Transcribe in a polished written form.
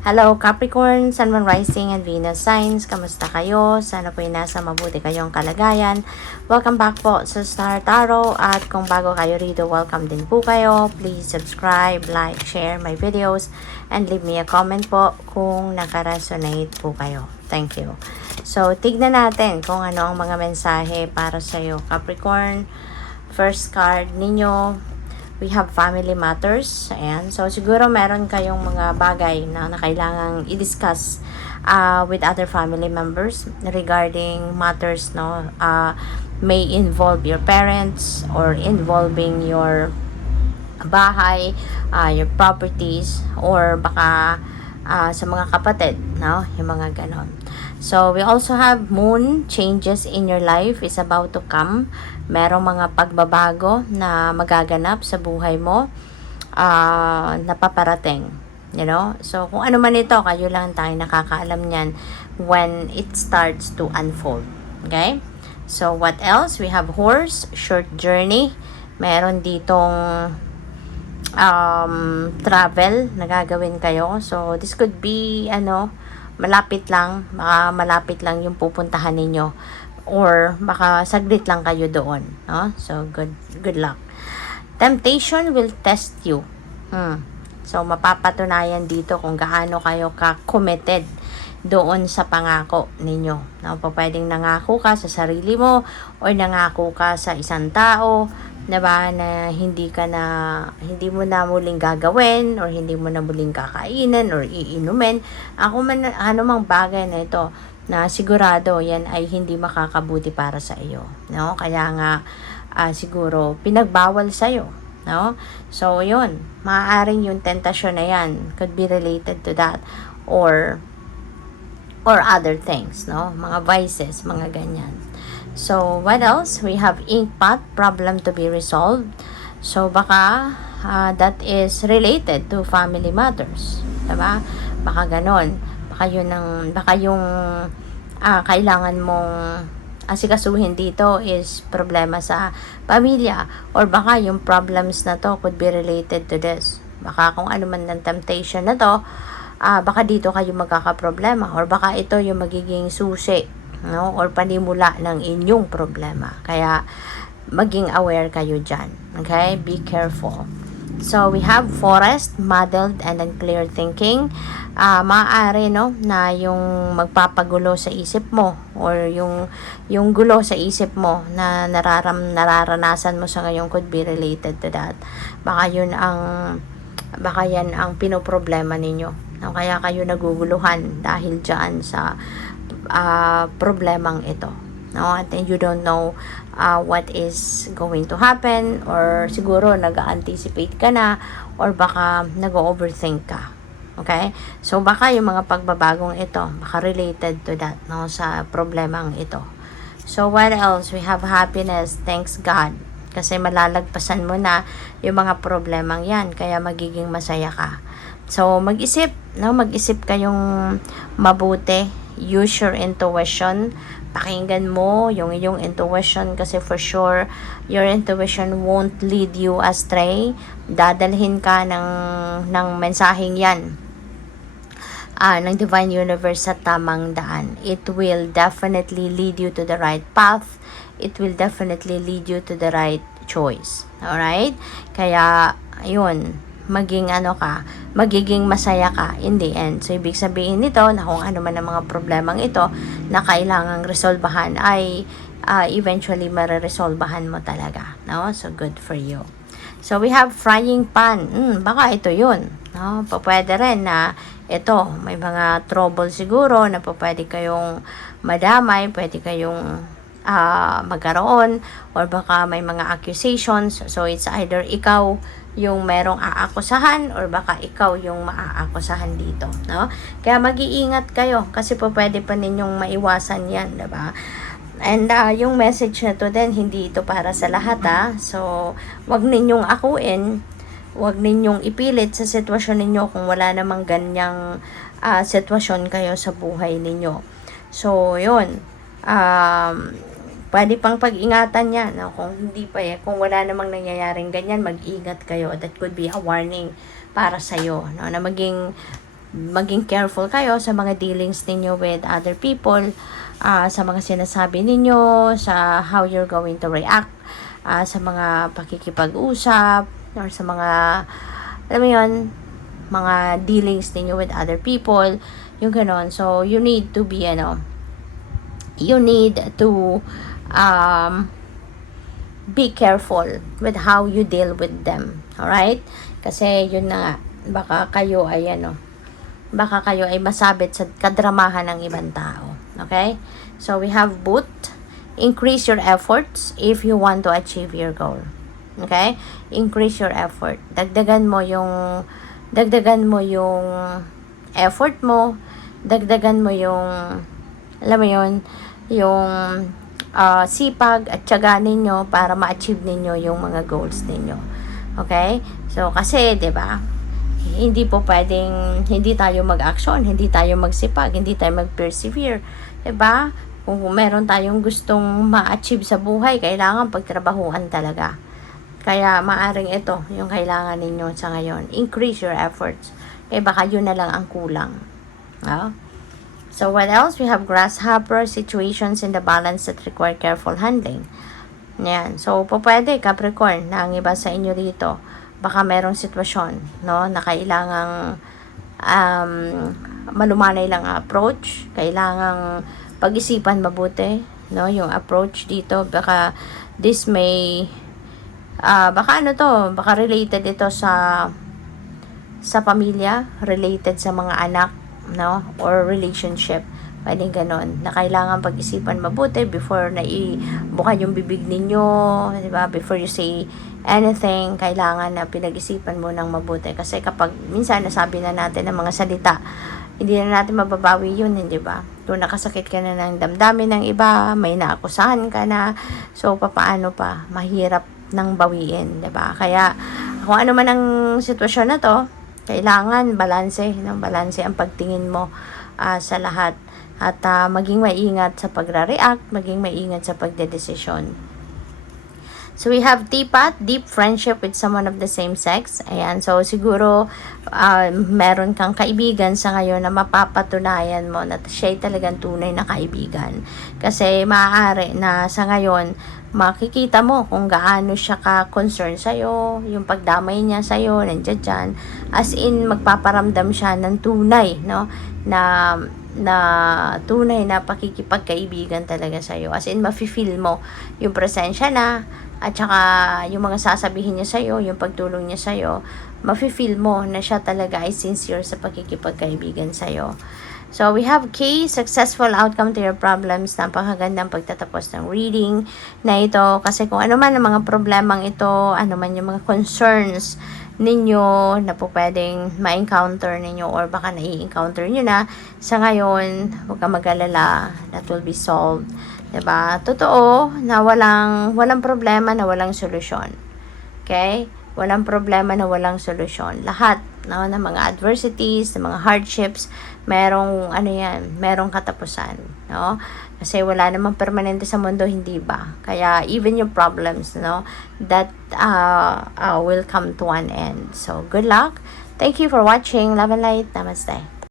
Hello Capricorn, Sun, Moon, Rising, and Venus signs. Kamusta kayo? Sana po ay nasa mabuti kayong kalagayan. Welcome back po sa Star Tarot. At kung bago kayo rito, welcome din po kayo. Please subscribe, like, share my videos, and leave me a comment po kung nakaresonate po kayo. Thank you. So, tignan natin kung ano ang mga mensahe para sa iyo, Capricorn. First card ninyo, we have family matters. Ayan. So, siguro meron kayong mga bagay na kailangang i-discuss with other family members regarding matters, no? May involve your parents or involving your bahay, your properties, or baka sa mga kapatid, no? Yung mga ganon. So, we also have moon changes in your life is about to come. Merong mga pagbabago na magaganap sa buhay mo na paparating. You know? So, kung ano man ito, kayo lang tayo nakakaalam niyan when it starts to unfold. Okay? So, what else? We have horse, short journey. Meron ditong travel na gagawin kayo. So, this could be, malapit lang yung pupuntahan ninyo, or baka saglit lang kayo doon, no? So good luck. Temptation will test you. So mapapatunayan dito kung gaano kayo ka-committed doon sa pangako ninyo. No, pwedeng nangako ka sa sarili mo or nangako ka sa isang tao, 'di ba, na hindi mo na muling gagawin or hindi mo na muling kakainin or iinumin. Ano mang bagay na ito na sigurado yan ay hindi makakabuti para sa iyo, no? Kaya nga siguro pinagbawal sa iyo, no? So 'yun, maaaring yung tentasyon na yan could be related to that or other things, no? Mga vices, mga ganyan. So, what else? We have ink pot, problem to be resolved. So, baka that is related to family matters. Diba? Baka ganon. Baka yung kailangan mong asikasuhin dito is problema sa pamilya. Or baka yung problems na to could be related to this. Baka kung ano man ng temptation na to, baka dito kayo magkakaproblema. Or baka ito yung magiging susi, no, or panimula ng inyong problema. Kaya maging aware kayo dyan. Okay? Be careful. So, we have forest, muddled, and unclear thinking. Maaari, no, na yung magpapagulo sa isip mo or yung gulo sa isip mo na nararanasan mo sa ngayon could be related to that. Baka yan ang pinoproblema ninyo. No, kaya kayo naguguluhan dahil dyan sa problemang ito, no? At you don't know what is going to happen, or siguro nag-anticipate ka na, or baka nag-overthink ka. Okay? So baka yung mga pagbabagong ito baka related to that, no, sa problemang ito. So what else? We have happiness, thanks God, kasi malalagpasan mo na yung mga problemang yan, kaya magiging masaya ka. So mag-isip kayong mabuti. Use your intuition. Pakinggan mo yung iyong intuition, kasi for sure your intuition won't lead you astray. Dadalhin ka ng mensaheng yan ng Divine Universe sa tamang daan. It will definitely lead you to the right path. It will definitely lead you to the right choice. Alright? Kaya ayun, magiging masaya ka in the end. So, ibig sabihin nito na kung ano man ang mga problemang ito na kailangang resolbahan ay eventually mareresolbahan mo talaga. No? So, good for you. So, we have frying pan. Baka ito yun. No? Pwede rin na ito, may mga trouble siguro na pwede kayong madamay, pwede kayong magkaroon, or baka may mga accusations. So, it's either ikaw yung merong aakusahan or baka ikaw yung maaakusahan dito, no? Kaya mag-iingat kayo kasi pwede pa ninyong maiwasan yan, diba? And yung message na to din, hindi ito para sa lahat, So, wag ninyong akuin, wag ninyong ipilit sa sitwasyon ninyo kung wala namang ganyang sitwasyon kayo sa buhay ninyo. So, yun. Pwede pang pag-ingatan yan, no? Kung wala namang nangyayaring ganyan, mag-ingat kayo. That could be a warning para sa'yo, no? Na maging maging careful kayo sa mga dealings ninyo with other people, sa mga sinasabi ninyo, sa how you're going to react, sa mga pakikipag-usap, or sa mga, alam mo yun, mga dealings ninyo with other people, yung ganon. So, you need to be, you need to be careful with how you deal with them. Alright? Kasi, yun na nga, baka kayo ay masabit sa kadramahan ng ibang tao. Okay? So, we have both. Increase your efforts if you want to achieve your goal. Okay? Increase your effort. Dagdagan mo yung effort mo, dagdagan mo yung, alam mo yun, yung sipag at tiyaga ninyo para ma-achieve ninyo yung mga goals ninyo. Okay? So, kasi, 'di ba? Hindi po pwedeng hindi tayo mag-action, hindi tayo magsipag, hindi tayo mag-persevere. 'Di ba? Kung meron tayong gustong ma-achieve sa buhay, kailangan pagtrabahuan talaga. Kaya maaring ito yung kailangan ninyo sa ngayon. Increase your efforts. Baka yun na lang ang kulang. So what else? We have grasshopper, situations in the balance that require careful handling. Yan. So pwede Capricorn na ang iba sa inyo dito. Baka merong sitwasyon, no, na kailangang malumanay lang ang approach, kailangang pag-isipan mabuti, no, yung approach dito. Baka this may baka baka related ito sa pamilya, related sa mga anak, no, or relationship. Pwedeng ganon, na kailangan pag-isipan mabuti before na ibuka yung bibig ninyo, di ba? Before you say anything, kailangan na pinag-isipan mo ng mabuti. Kasi kapag minsan nasabi na natin ng mga salita, hindi na natin mababawi yun, hindi ba? Kung nakasakit ka na ng damdamin ng iba, may naakusahan ka na, so papaano pa? Mahirap nang bawiin, di ba? Kaya kung ano man ang sitwasyon na to, kailangan balanse, no? Balanse ang pagtingin mo sa lahat. At maging maingat sa pagre-react, maging maingat sa pagdedesisyon. So, we have teapot, deep friendship with someone of the same sex. Ayan, so siguro meron kang kaibigan sa ngayon na mapapatunayan mo na siya'y talagang tunay na kaibigan. Kasi maaari na sa ngayon, makikita mo kung gaano siya ka-concern sa'yo, yung pagdamay niya sa'yo, nandiyan dyan. As in, magpaparamdam siya ng tunay, no? Na tunay na pakikipagkaibigan talaga sa'yo. As in, mafe-feel mo yung presensya na, at saka yung mga sasabihin niya sa'yo, yung pagtulong niya sa'yo, mafe-feel mo na siya talaga ay sincere sa pakikipagkaibigan sa'yo. So, we have K, successful outcome to your problems. Napakagandang pagtatapos ng reading na ito. Kasi kung ano man ang mga problemang ito, ano man yung mga concerns ninyo na po pwedeng ma-encounter ninyo or baka na-i-encounter nyo na, sa ngayon, huwag ka mag-alala, that will be solved. Diba? Totoo na walang problema na walang solusyon. Okay? Walang problema na walang solusyon. Lahat ng mga adversities, ng mga hardships, merong merong katapusan, no? Kasi wala namang permanente sa mundo, hindi ba? Kaya even your problems, no, that will come to an end. So good luck. Thank you for watching. Love and light. Namaste.